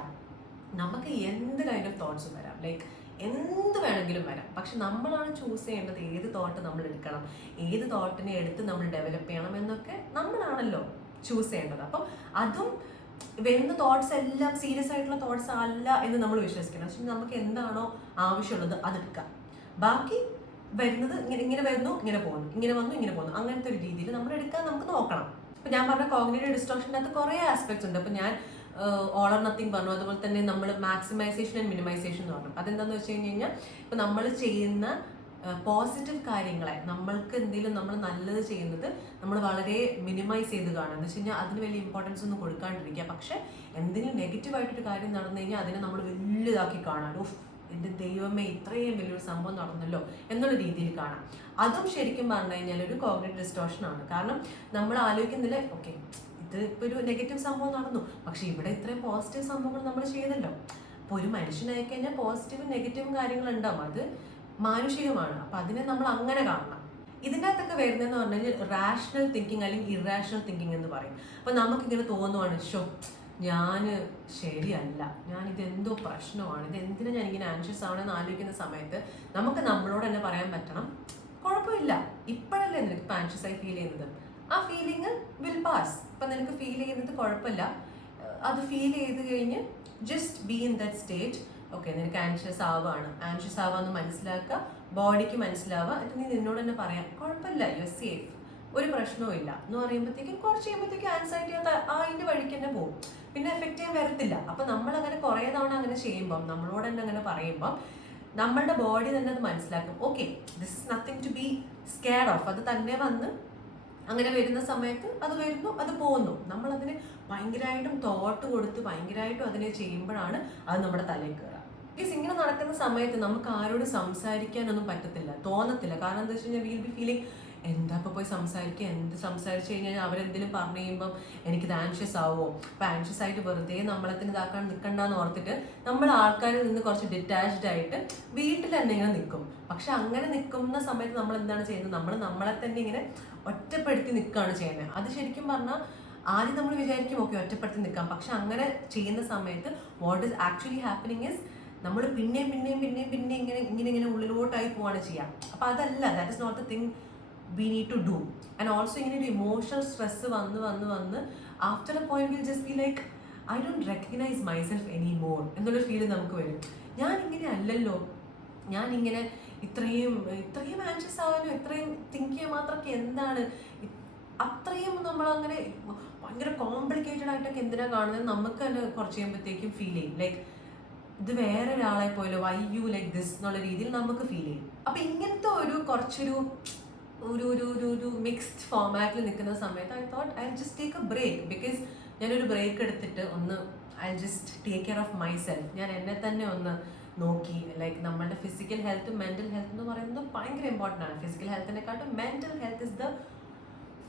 നമുക്ക് എന്ത് കൈൻഡ് ഓഫ് തോട്ട്സും വരാം, ലൈക്ക് എന്ത് വേണമെങ്കിലും വരാം. പക്ഷെ നമ്മളാണ് ചൂസ് ചെയ്യേണ്ടത് ഏത് തോട്ട് നമ്മൾ എടുക്കണം, ഏത് തോട്ടിനെ എടുത്ത് നമ്മൾ ഡെവലപ്പ് ചെയ്യണം എന്നൊക്കെ നമ്മളാണല്ലോ ചൂസ് ചെയ്യേണ്ടത്. അപ്പം അതും വരുന്ന തോട്ട്സ് എല്ലാം സീരിയസ് ആയിട്ടുള്ള തോട്ട്സ് അല്ല എന്ന് നമ്മൾ വിശ്വസിക്കണം. പക്ഷെ നമുക്ക് എന്താണോ ആവശ്യമുള്ളത് അതെടുക്കാം. ബാക്കി വരുന്നത് ഇങ്ങനെ വരുന്നു, ഇങ്ങനെ പോകുന്നു, ഇങ്ങനെ വന്നു, ഇങ്ങനെ പോകുന്നു, അങ്ങനത്തെ ഒരു രീതിയിൽ നമ്മൾ എടുക്കാൻ നമുക്ക് നോക്കണം. ഇപ്പം ഞാൻ പറഞ്ഞ കോഗ്നിറ്റീവ് ഡിസ്റ്റോർഷൻ്റെ അകത്ത് കുറേ ആസ്പെക്ട്സ് ഉണ്ട്. അപ്പം ഞാൻ ഓൾ ഓർ നത്തിങ് പറഞ്ഞു, അതുപോലെ തന്നെ നമ്മൾ മാക്സിമൈസേഷൻ ആൻഡ് മിനിമൈസേഷൻ എന്ന് പറഞ്ഞു. അതെന്താണെന്ന് വെച്ച് കഴിഞ്ഞ് കഴിഞ്ഞാൽ ഇപ്പം നമ്മൾ ചെയ്യുന്ന പോസിറ്റീവ് കാര്യങ്ങളെ, നമ്മൾക്ക് എന്തെങ്കിലും നമ്മൾ നല്ലത് ചെയ്യുന്നത് നമ്മൾ വളരെ മിനിമൈസ് ചെയ്ത് കാണുക. എന്ന് വെച്ച് കഴിഞ്ഞാൽ അതിന് വലിയ ഇമ്പോർട്ടൻസ് ഒന്നും കൊടുക്കാണ്ടിരിക്കുക. പക്ഷെ എന്തെങ്കിലും നെഗറ്റീവായിട്ടൊരു കാര്യം നടന്നു കഴിഞ്ഞാൽ അതിനെ നമ്മൾ വലുതാക്കി കാണാൻ, എൻ്റെ ദൈവമേ ഇത്രയും വലിയൊരു സംഭവം നടന്നല്ലോ എന്നുള്ള രീതിയിൽ കാണാം. അതും ശരിക്കും പറഞ്ഞു കഴിഞ്ഞാൽ ഒരു കോഗ്നിറ്റീവ് ഡിസ്റ്റോർഷനാണ്. കാരണം നമ്മൾ ആലോചിക്കുന്നില്ല, ഓക്കെ ഇത് ഇപ്പോൾ ഒരു നെഗറ്റീവ് സംഭവം നടന്നു, പക്ഷെ ഇവിടെ ഇത്രയും പോസിറ്റീവ് സംഭവങ്ങൾ നമ്മൾ ചെയ്തല്ലോ. അപ്പോൾ ഒരു മനുഷ്യനായി കഴിഞ്ഞാൽ പോസിറ്റീവും നെഗറ്റീവും കാര്യങ്ങളുണ്ടാവും, അത് മാനുഷികമാണ്. അപ്പം അതിനെ നമ്മൾ അങ്ങനെ കാണണം. ഇതിൻ്റെ അകത്തൊക്കെ വരുന്നതെന്ന് പറഞ്ഞു കഴിഞ്ഞാൽ റാഷണൽ തിങ്കിങ് അല്ലെങ്കിൽ ഇറാഷണൽ തിങ്കിങ് എന്ന് പറയും. അപ്പം നമുക്കിങ്ങനെ തോന്നുവാണ്, ഞാൻ ശരിയല്ല, ഇതെന്തോ പ്രശ്നമാണ്, ഇതെന്തിനാ ഞാനിങ്ങനെ ആൻഷ്യസ് ആവണമെന്ന് ആലോചിക്കുന്ന സമയത്ത് നമുക്ക് നമ്മളോട് തന്നെ പറയാൻ പറ്റണം, കുഴപ്പമില്ല, ഇപ്പോഴല്ലേ നിനക്ക് ഇപ്പം ആൻഷ്യസ് ആയി ഫീൽ ചെയ്യുന്നത്, ആ ഫീലിംഗ് വിൽ പാസ്. ഇപ്പം നിനക്ക് ഫീൽ ചെയ്യുന്നത് കുഴപ്പമില്ല, അത് ഫീൽ ചെയ്ത് കഴിഞ്ഞ് just be in that state. Okay, നിനക്ക് ആൻഷ്യസ് ആവാന്ന് മനസ്സിലാക്കുക, ബോഡിക്ക് മനസ്സിലാവുക, എന്നിട്ട് നീ നിന്നോട് തന്നെ പറയാം, കുഴപ്പമില്ല, യു ആർ സേഫ്, ഒരു പ്രശ്നവും ഇല്ല എന്ന് പറയുമ്പോഴത്തേക്കും കുറച്ച് കഴിയുമ്പോഴത്തേക്കും ആൻസൈറ്റി അതിൻ്റെ വഴിക്ക് തന്നെ പോകും, പിന്നെ എഫക്റ്റ് ചെയ്യാൻ വരത്തില്ല. അപ്പം നമ്മളങ്ങനെ കുറേ തവണ അങ്ങനെ ചെയ്യുമ്പം, നമ്മളോട് തന്നെ അങ്ങനെ പറയുമ്പം നമ്മളുടെ ബോഡി തന്നെ അത് മനസ്സിലാക്കും, okay this is nothing to be scared of. അത് തന്നെ വന്ന് അങ്ങനെ വരുന്ന സമയത്ത് അത് വരുന്നു, അത് പോകുന്നു. നമ്മളതിന് ഭയങ്കരമായിട്ടും തോട്ട് കൊടുത്ത് ഭയങ്കരമായിട്ടും അതിനെ ചെയ്യുമ്പോഴാണ് അത് നമ്മുടെ തലയിൽ കയറുക. ബിക്കോസ് ഇങ്ങനെ നടക്കുന്ന സമയത്ത് നമുക്ക് ആരോട് സംസാരിക്കാനൊന്നും തോന്നത്തില്ല. കാരണം എന്താ വെച്ച് കഴിഞ്ഞാൽ വിൽ ബി ഫീലിംഗ്, എന്താ ഇപ്പോൾ പോയി സംസാരിക്കുക, എന്ത് സംസാരിച്ച് കഴിഞ്ഞാൽ അവരെന്തെങ്കിലും പറഞ്ഞു കഴിയുമ്പം എനിക്കിത് ആൻഷ്യസ് ആവുമോ, അപ്പം ആൻഷ്യസ് ആയിട്ട് വെറുതെ നമ്മളത്തിന് ഇതാക്കാൻ നിൽക്കണ്ടെന്ന് ഓർത്തിട്ട് നമ്മൾ ആൾക്കാരിൽ നിന്ന് കുറച്ച് ഡിറ്റാച്ച്ഡ് ആയിട്ട് വീട്ടിൽ തന്നെ ഇങ്ങനെ നിൽക്കും. പക്ഷെ അങ്ങനെ നിൽക്കുന്ന സമയത്ത് നമ്മൾ എന്താണ് ചെയ്യുന്നത്, നമ്മൾ നമ്മളെ തന്നെ ഇങ്ങനെ ഒറ്റപ്പെടുത്തി നിൽക്കുകയാണ് ചെയ്യുന്നത്. അത് ശരിക്കും പറഞ്ഞാൽ ആദ്യം നമ്മൾ വിചാരിക്കും ഓക്കെ ഒറ്റപ്പെടുത്തി നിൽക്കാം, പക്ഷെ അങ്ങനെ ചെയ്യുന്ന സമയത്ത് what is actually happening is നമ്മൾ പിന്നെയും ഇങ്ങനെ ഉള്ളിലോട്ടായി പോവാണ് ചെയ്യുക. അപ്പം അതല്ല, that is not the thing we need to do. And also ഇങ്ങനെ ഒരു ഇമോഷണൽ സ്ട്രെസ് വന്ന് after a point will just be like I don't recognise myself anymore എന്നുള്ളൊരു ഫീൽ നമുക്ക് വരും. ഞാൻ ഇങ്ങനെ അല്ലല്ലോ, ഞാനിങ്ങനെ ഇത്രയും ആൻഷ്യസ് ആവാനോ ഇത്രയും തിങ്ക് ചെയ്യാൻ മാത്രമൊക്കെ എന്താണ്, അത്രയും നമ്മളങ്ങനെ ഭയങ്കര കോംപ്ലിക്കേറ്റഡ് ആയിട്ടൊക്കെ എന്തിനാ കാണുന്നത് നമുക്ക് തന്നെ കുറച്ച് കഴിയുമ്പോഴത്തേക്കും ഫീൽ ചെയ്യും. ലൈക്ക് ഇത് വേറെ ഒരാളെ പോലോ, വൈ യു ലൈക്ക് ദിസ് എന്നുള്ള രീതിയിൽ നമുക്ക് ഫീൽ ചെയ്യും. അപ്പം ഇങ്ങനത്തെ ഒരു കുറച്ചൊരു മിക്സ്ഡ് ഫോമാറ്റിൽ നിൽക്കുന്ന സമയത്ത് I thought I just take a break. Because ഞാനൊരു ബ്രേക്ക് എടുത്തിട്ട് I just take care of myself. ഞാൻ എന്നെ തന്നെ ഒന്ന് നോക്കി. ലൈക്ക് നമ്മളുടെ ഫിസിക്കൽ ഹെൽത്തും മെൻ്റൽ ഹെൽത്ത് എന്ന് പറയുന്നത് ഭയങ്കര ഇമ്പോർട്ടൻ്റ് ആണ്. ഫിസിക്കൽ ഹെൽത്തിനെക്കാട്ടും mental health is the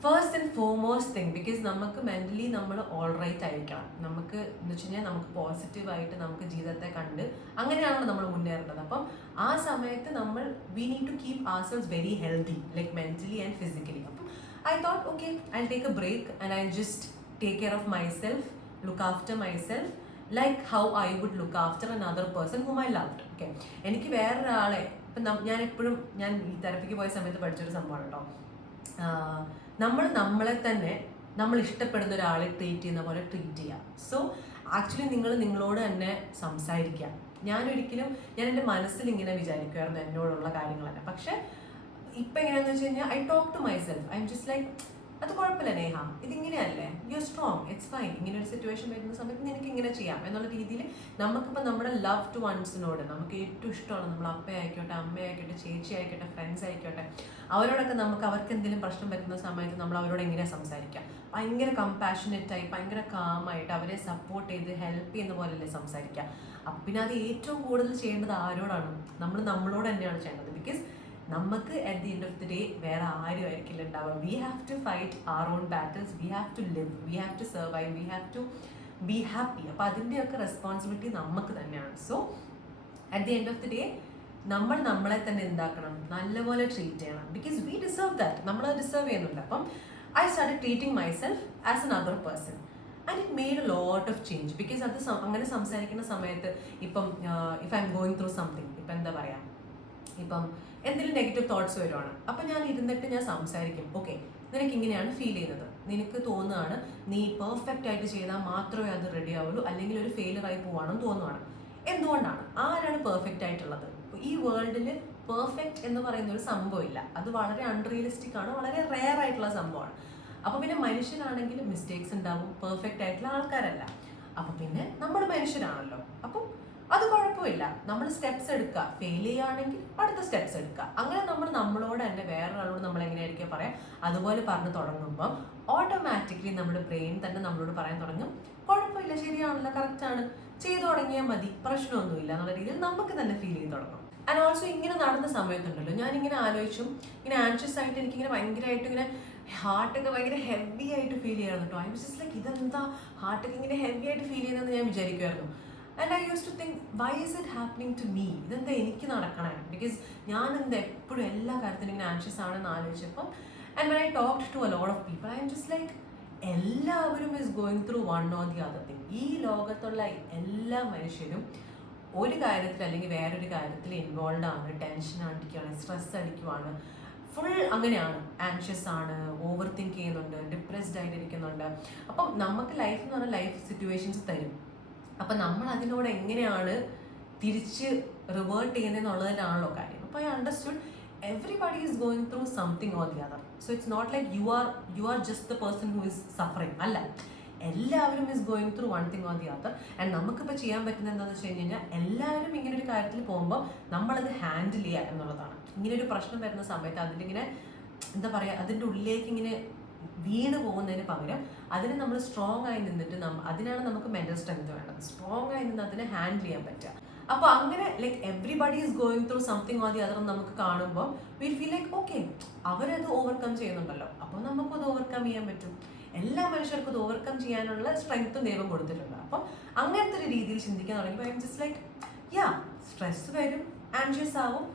first and foremost thing, because നമുക്ക് മെൻ്റലി നമ്മൾ ഓൾ റൈറ്റ് ആയിരിക്കണം. നമുക്ക് എന്ന് വെച്ച് കഴിഞ്ഞാൽ നമുക്ക് പോസിറ്റീവായിട്ട് നമുക്ക് ജീവിതത്തെ കണ്ട് അങ്ങനെയാണല്ലോ നമ്മൾ മുന്നേറേണ്ടത്. അപ്പം ആ സമയത്ത് നമ്മൾ we need to keep ourselves very healthy, like mentally and physically. അപ്പം I thought, okay, I'll take a break and I'll just take care of myself, look after myself, like how I would look after another person whom I loved. Okay, എനിക്ക് വേറൊരാളെ ഇപ്പം ഞാൻ എപ്പോഴും ഞാൻ ഈ തെറപ്പിക്ക് പോയ സമയത്ത് പഠിച്ചൊരു സംഭവമാണ് കേട്ടോ. നമ്മൾ നമ്മളെ തന്നെ നമ്മൾ ഇഷ്ടപ്പെടുന്ന ഒരാളെ ട്രീറ്റ് ചെയ്യുന്ന പോലെ ട്രീറ്റ് ചെയ്യുക. സോ ആക്ച്വലി നിങ്ങൾ നിങ്ങളോട് തന്നെ സംസാരിക്കുക. ഞാൻ എൻ്റെ മനസ്സിൽ ഇങ്ങനെ വിചാരിക്കുമായിരുന്നു എന്നോടുള്ള കാര്യങ്ങൾ തന്നെ. പക്ഷെ ഇപ്പം എങ്ങനെയാണെന്ന് വെച്ച് കഴിഞ്ഞാൽ I talk to myself, I'm just like അത് കുഴപ്പമില്ല നേഹ, ഇതിങ്ങനെയല്ലേ, you are strong, it's fine, ഇങ്ങനെ ഒരു സിറ്റുവേഷൻ വരുന്ന സമയത്ത് നിനക്ക് ഇങ്ങനെ ചെയ്യാം എന്നുള്ള രീതിയിൽ നമുക്കിപ്പോൾ നമ്മുടെ ലവ് ടു വൺസിനോട് നമുക്ക് ഏറ്റവും ഇഷ്ടമാണ്, നമ്മൾ അപ്പയായിക്കോട്ടെ, അമ്മയായിക്കോട്ടെ, ചേച്ചി ആയിക്കോട്ടെ, ഫ്രണ്ട്സ് ആയിക്കോട്ടെ, അവരോടൊക്കെ അവർക്ക് എന്തെങ്കിലും പ്രശ്നം വരുന്ന സമയത്ത് നമ്മൾ അവരോട് എങ്ങനെയാണ് സംസാരിക്കാം, ഭയങ്കര കമ്പാഷനേറ്റായി ഭയങ്കര കാമായിട്ട് അവരെ സപ്പോർട്ട് ചെയ്ത് ഹെൽപ്പ് ചെയ്യുന്ന പോലെയല്ലേ സംസാരിക്കുക. അപ്പം പിന്നെ അത് ഏറ്റവും കൂടുതൽ ചെയ്യേണ്ടത് ആരോടാണ്? നമ്മളോട് തന്നെയാണ് ചെയ്യേണ്ടത്. ബിക്കോസ് നമുക്ക് at the end of the day വേറെ ആരും ആയിരിക്കില്ല ഉണ്ടാവുക. We have to fight our own battles, we have to live, we have to survive, we have to be happy. അപ്പോൾ അതിൻ്റെയൊക്കെ റെസ്പോൺസിബിലിറ്റി നമുക്ക് തന്നെയാണ്. So at the end of the day നമ്മൾ നമ്മളെ തന്നെ എന്താക്കണം, നല്ലപോലെ ട്രീറ്റ് ചെയ്യണം. ബിക്കോസ് വി ഡിസേർവ് ദാറ്റ്, നമ്മളത് ഡിസേർവ് ചെയ്യുന്നുണ്ട്. അപ്പം I started treating myself as another person and it made A lot of change. Because അത് അങ്ങനെ സംസാരിക്കുന്ന സമയത്ത് ഇപ്പം if I am going through something, ഇപ്പം എന്താ പറയുക, ഇപ്പം എന്തെങ്കിലും നെഗറ്റീവ് തോട്ട്സ് വരുവാണ്, അപ്പം ഞാൻ ഇരുന്നിട്ട് ഞാൻ സംസാരിക്കും. ഓക്കെ, നിനക്ക് ഇങ്ങനെയാണ് ഫീൽ ചെയ്യുന്നത്, നിനക്ക് തോന്നുകയാണ് നീ പെർഫെക്റ്റ് ആയിട്ട് ചെയ്താൽ മാത്രമേ അത് റെഡി ആവുള്ളൂ, അല്ലെങ്കിൽ ഒരു ഫെയിലറായി പോവാണെന്ന് തോന്നുവാണ്. എന്തുകൊണ്ടാണ്? ആരാണ് പെർഫെക്റ്റ് ആയിട്ടുള്ളത്? ഈ വേൾഡിൽ പെർഫെക്റ്റ് എന്ന് പറയുന്ന ഒരു സംഭവമില്ല. അത് വളരെ അൺറിയലിസ്റ്റിക് ആണ്, വളരെ റെയർ ആയിട്ടുള്ള സംഭവമാണ്. അപ്പോൾ പിന്നെ മനുഷ്യനാണെങ്കിൽ മിസ്റ്റേക്സ് ഉണ്ടാവും, പെർഫെക്റ്റ് ആയിട്ടുള്ള ആൾക്കാരല്ല. അപ്പം പിന്നെ നമ്മൾ മനുഷ്യരാണല്ലോ, അപ്പം അത് കുഴപ്പമില്ല. നമ്മൾ സ്റ്റെപ്സ് എടുക്കുക, ഫെയിൽ ചെയ്യുകയാണെങ്കിൽ അടുത്ത സ്റ്റെപ്സ് എടുക്കുക. അങ്ങനെ നമ്മളോട് തന്നെ വേറൊരാളോട് നമ്മൾ എങ്ങനെയായിരിക്കും പറയാം, അതുപോലെ പറഞ്ഞു തുടങ്ങുമ്പം ഓട്ടോമാറ്റിക്കലി നമ്മുടെ ബ്രെയിൻ തന്നെ നമ്മളോട് പറയാൻ തുടങ്ങും, കുഴപ്പമില്ല, ശരിയാണല്ലോ, കറക്റ്റാണ്, ചെയ്തു തുടങ്ങിയാൽ മതി, പ്രശ്നമൊന്നുമില്ല എന്നുള്ള രീതിയിൽ നമുക്ക് തന്നെ ഫീൽ ചെയ്ത് തുടങ്ങും. ആൻഡ് ഓൾസോ ഇങ്ങനെ നടന്ന സമയത്തുണ്ടല്ലോ, ഞാനിങ്ങനെ ആലോചിച്ചും ഇങ്ങനെ ആൻഷ്യസ് ആയിട്ട് എനിക്കിങ്ങനെ ഭയങ്കരമായിട്ട് ഇങ്ങനെ ഹാർട്ടൊക്കെ ഭയങ്കര ഹെവി ആയിട്ട് ഫീൽ ചെയ്യാറുണ്ട് കേട്ടോ. ഐ വാസ് ജസ്റ്റ് ലൈക്ക് ഇതെന്താ ഹാർട്ടൊക്കെ ഇങ്ങനെ ഹെവി ആയിട്ട് ഫീൽ ചെയ്യുന്നതെന്ന് ഞാൻ വിചാരിക്കുമായിരുന്നു. And I use to think, why is it happening to me? ഇതെന്താ എനിക്ക് നടക്കണേ? ബിക്കോസ് ഞാൻ എന്താ എപ്പോഴും എല്ലാ കാര്യത്തിലും ഇങ്ങനെ ആൻഷ്യസ് ആണെന്ന് ആലോചിച്ചപ്പം, and when I talked to a lot of people, I'm just like എല്ലാവരും is going through one or the other thing. ഈ ലോകത്തുള്ള എല്ലാ മനുഷ്യരും ഒരു കാര്യത്തിൽ അല്ലെങ്കിൽ വേറൊരു കാര്യത്തിൽ ഇൻവോൾവ് ആണ്, ടെൻഷൻ അടിക്കുകയാണ്, സ്ട്രെസ് അടിക്കുവാണ്, ഫുൾ അങ്ങനെയാണ്, ആൻഷ്യസ് ആണ്, ഓവർ തിങ്ക് ചെയ്യുന്നുണ്ട്, ഡിപ്രസ്ഡ് ആയിട്ടിരിക്കുന്നുണ്ട്. അപ്പം നമുക്ക് ലൈഫ് എന്ന് പറഞ്ഞാൽ ലൈഫ് സിറ്റുവേഷൻസ് തരും. അപ്പം നമ്മൾ അതിനോട് എങ്ങനെയാണ് തിരിച്ച് റിവേർട്ട് ചെയ്യുന്നതെന്നുള്ളതിലാണല്ലോ കാര്യം. അപ്പോൾ I understood everybody is going through something or the other. So it's not like you are just the person who is suffering. അല്ല, എല്ലാവരും is going through one thing or the other. And നമുക്കിപ്പോൾ ചെയ്യാൻ പറ്റുന്നത് എന്താണെന്ന് വെച്ച് കഴിഞ്ഞാൽ എല്ലാവരും ഇങ്ങനെ ഒരു കാര്യത്തിൽ പോകുമ്പോൾ നമ്മളത് ഹാൻഡിൽ ചെയ്യുക എന്നുള്ളതാണ്. ഇങ്ങനെ ഒരു പ്രശ്നം വരുന്ന സമയത്ത് അതിലിങ്ങനെ എന്താ പറയുക, അതിൻ്റെ ഉള്ളിലേക്ക് ഇങ്ങനെ വീണ് പോകുന്നതിന് പകരം അതിന് നമ്മൾ സ്ട്രോങ് ആയി നിന്നിട്ട് അതിനാണ് നമുക്ക് മെൻ്റൽ സ്ട്രെങ്ത് വേണ്ടത്. സ്ട്രോങ് ആയി നിന്ന് അതിനെ ഹാൻഡിൽ ചെയ്യാൻ പറ്റുക. അപ്പോൾ അങ്ങനെ like everybody is going through something or the other നമുക്ക് കാണുമ്പോൾ വി ഫീൽ ലൈക്ക് ഓക്കെ, അവരത് ഓവർകം ചെയ്യുന്നുണ്ടല്ലോ, അപ്പോൾ നമുക്കത് ഓവർകം ചെയ്യാൻ പറ്റും. എല്ലാ മനുഷ്യർക്കും അത് ഓവർകം ചെയ്യാനുള്ള സ്ട്രെങ്ത്തും ദൈവം കൊടുത്തിട്ടുണ്ട്. അപ്പം അങ്ങനത്തെ ഒരു രീതിയിൽ ചിന്തിക്കാൻ തുടങ്ങിയപ്പോൾ I M just like yeah, stress വരും, ആൻഷ്യസ് ആവും,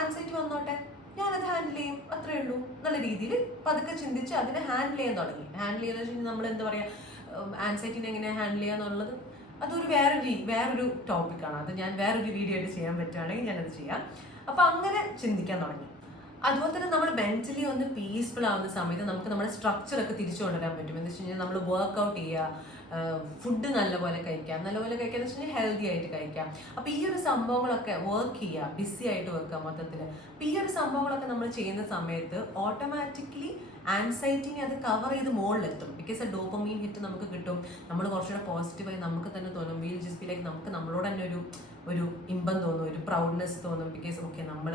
ആൻസൈറ്റി വന്നോട്ടെ, ഞാനത് ഹാൻഡിൽ ചെയ്യും, അത്രേ ഉള്ളൂ എന്നുള്ള രീതിയിൽ പതുക്കെ ചിന്തിച്ച് അതിനെ ഹാൻഡിൽ ചെയ്യാൻ തുടങ്ങി. ഹാൻഡിൽ ചെയ്തെന്ന് വെച്ച് കഴിഞ്ഞാൽ നമ്മൾ എന്താ പറയുക, ആൻസൈറ്റിനെ എങ്ങനെ ഹാൻഡിൽ ചെയ്യുക എന്നുള്ളത് അതൊരു വേറൊരു ടോപ്പിക്കാണ്. അത് ഞാൻ വേറൊരു വീഡിയോ ആയിട്ട് ചെയ്യാൻ പറ്റുകയാണെങ്കിൽ ഞാനത് ചെയ്യാം. അപ്പോൾ അങ്ങനെ ചിന്തിക്കാൻ തുടങ്ങി. അതുപോലെ തന്നെ നമ്മൾ മെൻ്റലി ഒന്ന് പീസ്ഫുൾ ആവുന്ന സമയത്ത് നമുക്ക് നമ്മുടെ സ്ട്രക്ചറൊക്കെ തിരിച്ചു കൊണ്ടുവരാൻ പറ്റും. എന്ന് വെച്ച് കഴിഞ്ഞാൽ നമ്മൾ വർക്കൗട്ട് ചെയ്യുക, ഫുഡ് നല്ലപോലെ കഴിക്കാം, നല്ലപോലെ കഴിക്കുക എന്ന് വെച്ച് കഴിഞ്ഞാൽ ഹെൽത്തി ആയിട്ട് കഴിക്കാം. അപ്പോൾ ഈ ഒരു സംഭവങ്ങളൊക്കെ വർക്ക് ചെയ്യുക, ബിസി ആയിട്ട് വെക്കുക മൊത്തത്തിൽ. അപ്പോൾ ഈ ഒരു സംഭവങ്ങളൊക്കെ നമ്മൾ ചെയ്യുന്ന സമയത്ത് ഓട്ടോമാറ്റിക്കലി ആൻസൈറ്റിനെ അത് കവർ ചെയ്ത് മുകളിലെത്തും. ബിക്കോസ് ആ ഡോപ്പമീൻ ഹിറ്റ് നമുക്ക് കിട്ടും, നമ്മൾ കുറച്ചുകൂടെ പോസിറ്റീവായി നമുക്ക് തന്നെ തോന്നും, വീൽ ജസ്റ്റ് ബി ലൈക്ക് നമുക്ക് നമ്മളോട് തന്നെ ഒരു ഇമ്പം തോന്നും, ഒരു പ്രൗഡ്നെസ് തോന്നും. ബിക്കോസ് ഓക്കെ, നമ്മൾ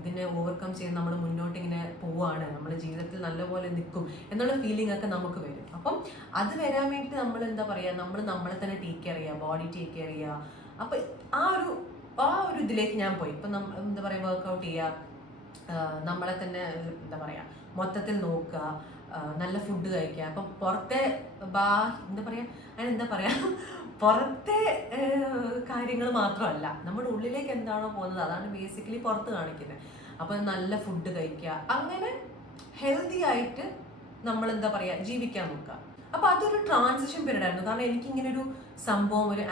ഇതിനെ ഓവർകം ചെയ്ത് നമ്മൾ മുന്നോട്ട് ഇങ്ങനെ പോവുകയാണ്, നമ്മുടെ ജീവിതത്തിൽ നല്ലപോലെ നിൽക്കും എന്നുള്ള ഫീലിംഗ് ഒക്കെ നമുക്ക് വരും. അപ്പം അത് വരാൻ വേണ്ടിയിട്ട് നമ്മൾ എന്താ പറയുക, നമ്മളെ തന്നെ ടേക്ക് കെയർ ചെയ്യുക, ബോഡി ടേക്ക് കെയർ ചെയ്യുക. അപ്പം ആ ഒരു ഇതിലേക്ക് ഞാൻ പോയി. ഇപ്പം എന്താ പറയുക, വർക്കൗട്ട് ചെയ്യുക, നമ്മളെ തന്നെ എന്താ പറയുക മൊത്തത്തിൽ നോക്കുക, നല്ല ഫുഡ് കഴിക്കുക. അപ്പം പുറത്തെ എന്താ പറയുക അതിനെന്താ പറയുക പുറത്തെ കാര്യങ്ങൾ മാത്രമല്ല, നമ്മുടെ ഉള്ളിലേക്ക് എന്താണോ പോകുന്നത് അതാണ് ബേസിക്കലി പുറത്ത് കാണിക്കുന്നത്. അപ്പം നല്ല ഫുഡ് കഴിക്കുക, അങ്ങനെ ഹെൽത്തി ആയിട്ട് നമ്മൾ എന്താ പറയുക ജീവിക്കാൻ നോക്കുക. അപ്പോൾ അതൊരു ട്രാൻസിഷൻ പീരീഡ് ആയിരുന്നു. കാരണം എനിക്കിങ്ങനെ ഒരു സംഭവം, ഒരു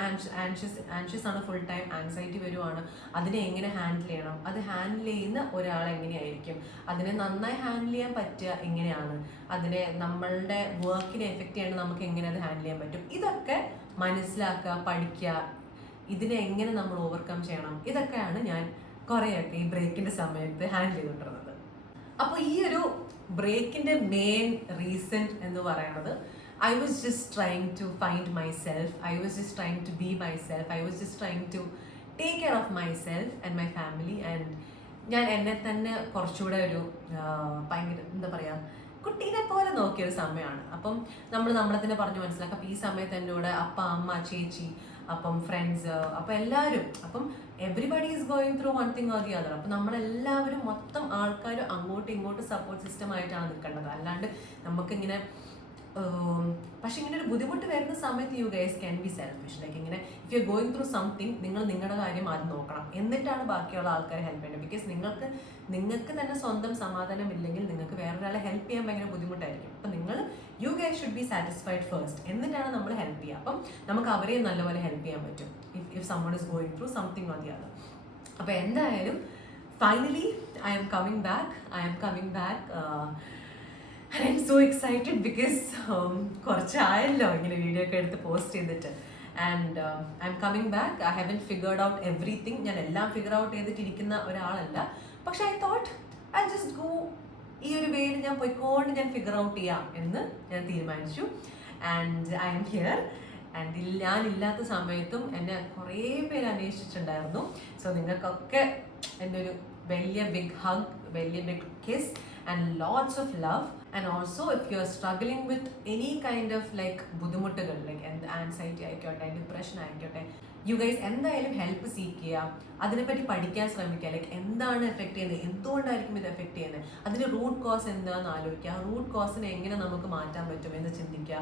ആൻഷ്യസ് ആണ്, ഫുൾ ടൈം ആൻസൈറ്റി വരുവാണ്. അതിനെ എങ്ങനെ ഹാൻഡിൽ ചെയ്യണം, അത് ഹാൻഡിൽ ചെയ്യുന്ന ഒരാൾ എങ്ങനെയായിരിക്കും, അതിനെ നന്നായി ഹാൻഡിൽ ചെയ്യാൻ പറ്റുക എങ്ങനെയാണ്, അതിനെ നമ്മളുടെ വർക്കിനെ എഫക്റ്റ് ചെയ്യാണ്ട് നമുക്ക് എങ്ങനെ അത് ഹാൻഡിൽ ചെയ്യാൻ പറ്റും, ഇതൊക്കെ മനസ്സിലാക്കുക, പഠിക്കുക, ഇതിനെ എങ്ങനെ നമ്മൾ ഓവർകം ചെയ്യണം, ഇതൊക്കെയാണ് ഞാൻ കുറേയൊക്കെ ഈ ബ്രേക്കിൻ്റെ സമയത്ത് ഹാൻഡിൽ ചെയ്തിട്ടുള്ളത്. അപ്പോൾ ഈ ഒരു ബ്രേക്കിൻ്റെ മെയിൻ റീസൺ എന്ന് പറയുന്നത്, I was just trying to find myself. I was just trying to be myself. I was just trying to take care of myself and my family. And ഞാൻ എന്നെ തന്നെ കുറച്ചുകൂടെ ഒരു ഭയങ്കര എന്താ പറയുക കുട്ടീനെ പോലെ നോക്കിയൊരു സമയമാണ്. അപ്പം നമ്മൾ നമ്മളെ തന്നെ പറഞ്ഞു മനസ്സിലാക്കാം. അപ്പം ഈ സമയത്ത് എന്നോട് അപ്പ, അമ്മ, ചേച്ചി, അപ്പം ഫ്രണ്ട്സ്, അപ്പം എല്ലാവരും, അപ്പം everybody is going through one thing or the other. അപ്പം നമ്മളെല്ലാവരും മൊത്തം ആൾക്കാരും അങ്ങോട്ടും ഇങ്ങോട്ടും സപ്പോർട്ട് സിസ്റ്റം ആയിട്ടാണ് നിൽക്കേണ്ടത്. അല്ലാണ്ട് നമുക്കിങ്ങനെ പക്ഷെ ഇങ്ങനെ ഒരു ബുദ്ധിമുട്ട് വരുന്ന സമയത്ത് you guys can be selfish. Like ഇങ്ങനെ if you going through something, നിങ്ങൾ നിങ്ങളുടെ കാര്യം ആദ്യം നോക്കണം, എന്നിട്ടാണ് ബാക്കിയുള്ള ആൾക്കാരെ ഹെൽപ്പ് ചെയ്യേണ്ടത്. ബിക്കോസ് നിങ്ങൾക്ക് തന്നെ സ്വന്തം സമാധാനം ഇല്ലെങ്കിൽ നിങ്ങൾക്ക് വേറൊരാളെ ഹെൽപ്പ് ചെയ്യാൻ ഭയങ്കര ബുദ്ധിമുട്ടായിരിക്കും. അപ്പം you guys should be satisfied first, എന്നിട്ടാണ് നമ്മൾ ഹെൽപ്പ് ചെയ്യുക. അപ്പം നമുക്ക് അവരെയും നല്ലപോലെ ഹെൽപ്പ് ചെയ്യാൻ പറ്റും if someone is going through something or the other. അപ്പോൾ എന്തായാലും finally I am coming back. And I'm so excited because കുറച്ചായല്ലോ ഇങ്ങനെ വീഡിയോ ഒക്കെ എടുത്ത് പോസ്റ്റ് ചെയ്തിട്ട്. And I'm coming back. I haven't figured out everything. ഞാൻ എല്ലാം figure out ചെയ്തിട്ടിരിക്കുന്ന ഒരാളല്ല. പക്ഷെ I thought I just go, ഈ ഒരു വേയിൽ ഞാൻ പോയിക്കൊണ്ട് ഞാൻ ഫിഗർ ഔട്ട് ചെയ്യാം എന്ന് ഞാൻ തീരുമാനിച്ചു. And I'm here. And ഞാനില്ലാത്ത സമയത്തും എന്നെ കുറേ പേര് അന്വേഷിച്ചിട്ടുണ്ടായിരുന്നു. സോ നിങ്ങൾക്കൊക്കെ എൻ്റെ ഒരു വലിയ ബിഗ് ഹഗ്, വലിയ big kiss and lots of love. And also if you are struggling with any kind of like ബുദ്ധിമുട്ടുകൾ, like anxiety ആയിക്കോട്ടെ, ഡിപ്രഷൻ ആയിക്കോട്ടെ, യു ഗൈസ് എന്തായാലും ഹെൽപ്പ് സീക്ക് ചെയ്യുക, അതിനെപ്പറ്റി പഠിക്കാൻ ശ്രമിക്കുക. ലൈക്ക് എന്താണ് എഫക്ട് ചെയ്യുന്നത്, എന്തുകൊണ്ടായിരിക്കും ഇത് എഫക്ട് ചെയ്യുന്നത്, അതിന് റൂട്ട് കോസ് എന്താണെന്ന് ആലോചിക്കുക, റൂട്ട് കോസിനെ എങ്ങനെ നമുക്ക് മാറ്റാൻ പറ്റും എന്ന് ചിന്തിക്കുക.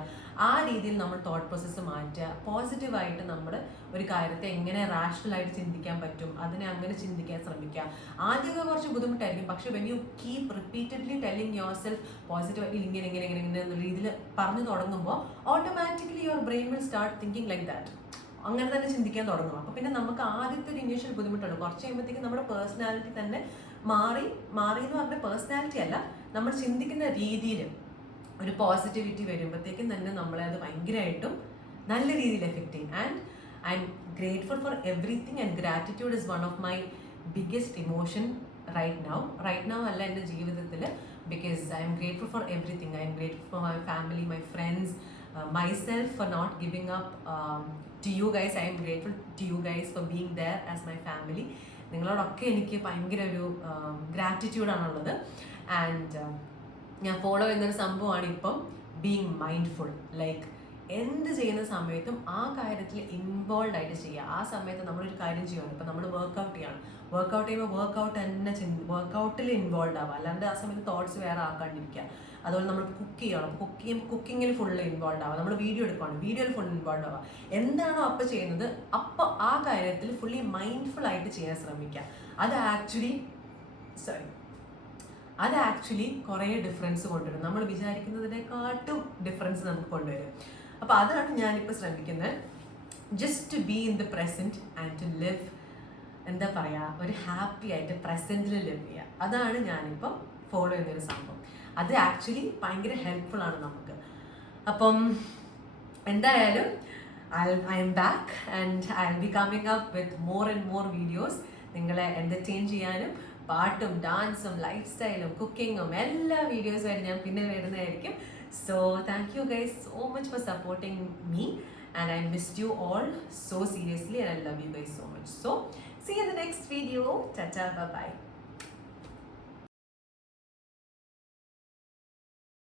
ആ രീതിയിൽ നമ്മൾ തോട്ട് പ്രോസസ്സ് മാറ്റുക. പോസിറ്റീവായിട്ട് നമ്മൾ ഒരു കാര്യത്തെ എങ്ങനെ റാഷണലായിട്ട് ചിന്തിക്കാൻ പറ്റും, അതിനെ അങ്ങനെ ചിന്തിക്കാൻ ശ്രമിക്കുക. ആദ്യമൊക്കെ കുറച്ച് ബുദ്ധിമുട്ടായിരിക്കും, പക്ഷെ when you keep repeatedly telling your self പോസിറ്റീവായിട്ട് ഇങ്ങനെ എന്ന രീതിയിൽ പറഞ്ഞു തുടങ്ങുമ്പോൾ automatically your brain will start thinking like that. അങ്ങനെ തന്നെ ചിന്തിക്കാൻ തുടങ്ങും. അപ്പോൾ പിന്നെ നമുക്ക് ആദ്യത്തെ ഒരു ഇനീഷ്യൽ ബുദ്ധിമുട്ടുണ്ട്. കുറച്ച് കഴിയുമ്പോഴത്തേക്കും നമ്മുടെ പേഴ്സണാലിറ്റി തന്നെ മാറി എന്ന് പറഞ്ഞാൽ പേഴ്സണാലിറ്റി അല്ല, നമ്മൾ ചിന്തിക്കുന്ന രീതിയിൽ ഒരു പോസിറ്റിവിറ്റി വരുമ്പോഴത്തേക്കും തന്നെ നമ്മളെ അത് ഭയങ്കരമായിട്ടും നല്ല രീതിയിൽ എഫക്റ്റ് ചെയ്യും. And I'm grateful for everything. And gratitude is one of my biggest emotion right now അല്ല എൻ്റെ ജീവിതത്തിൽ. ബിക്കോസ് I'm grateful for everything. I'm grateful for my family, my friends, myself for not giving up. To you guys, I am grateful to you guys for being there as my family. നിങ്ങളോടൊക്കെ എനിക്ക് ഭയങ്കര ഒരു ഗ്രാറ്റിറ്റ്യൂഡാണുള്ളത്. And ഞാൻ follow ചെയ്യുന്നൊരു സംഭവമാണ് ഇപ്പം being mindful. Like എന്ത് ചെയ്യുന്ന സമയത്തും ആ കാര്യത്തിൽ ഇൻവോൾവ് ആയിട്ട് ചെയ്യുക. ആ സമയത്ത് നമ്മളൊരു കാര്യം ചെയ്യുകയാണ്, ഇപ്പം നമ്മൾ വർക്കൗട്ട് ചെയ്യണം, വർക്കൗട്ട് ചെയ്യുമ്പോൾ വർക്കൗട്ടിൽ ഇൻവോൾവ് ആവുക, അല്ലാണ്ട് ആ സമയത്ത് തോട്ട്സ് വേറെ ആക്കാണ്ടിരിക്കുക. അതുപോലെ നമ്മൾ കുക്ക് ചെയ്യണം, കുക്കിങ്ങിൽ ഫുള്ള് ഇൻവോൾവ് ആവുക. നമ്മൾ വീഡിയോ എടുക്കുകയാണ്, വീഡിയോയിൽ ഫുൾ ഇൻവോൾവ് ആവുക. എന്താണോ അപ്പോൾ ചെയ്യുന്നത് അപ്പോൾ ആ കാര്യത്തിൽ ഫുള്ളി മൈൻഡ്ഫുൾ ആയിട്ട് ചെയ്യാൻ ശ്രമിക്കുക. അത് ആക്ച്വലി കുറേ ഡിഫറൻസ് കൊണ്ടുവരും. നമ്മൾ വിചാരിക്കുന്നതിനെക്കാട്ടും ഡിഫറൻസ് നമുക്ക് കൊണ്ടുവരും. അപ്പോൾ അതാണ് ഞാനിപ്പോൾ ശ്രമിക്കുന്നത്. Just to be in the present and to live, എന്താ പറയുക, ഒരു ഹാപ്പി ആയിട്ട് പ്രസൻറ്റിൽ ലിവ് ചെയ്യുക. അതാണ് ഞാനിപ്പം ഫോളോ ചെയ്യുന്നൊരു സംഭവം. അത് ആക്ച്വലി ഭയങ്കര ഹെൽപ്ഫുൾ ആണ് നമുക്ക്. അപ്പം എന്തായാലും I M back and I will be coming up with more and more videos. നിങ്ങളെ എൻ്റർടൈൻ ചെയ്യാനും പാട്ടും ഡാൻസും ലൈഫ് സ്റ്റൈലും കുക്കിങ്ങും എല്ലാ വീഡിയോസും ഞാൻ പിന്നെ വരുന്നതായിരിക്കും. So thank you guys so much for supporting me and I missed you all so seriously and I love you guys so much. So see you in the next video. Tata, bye bye.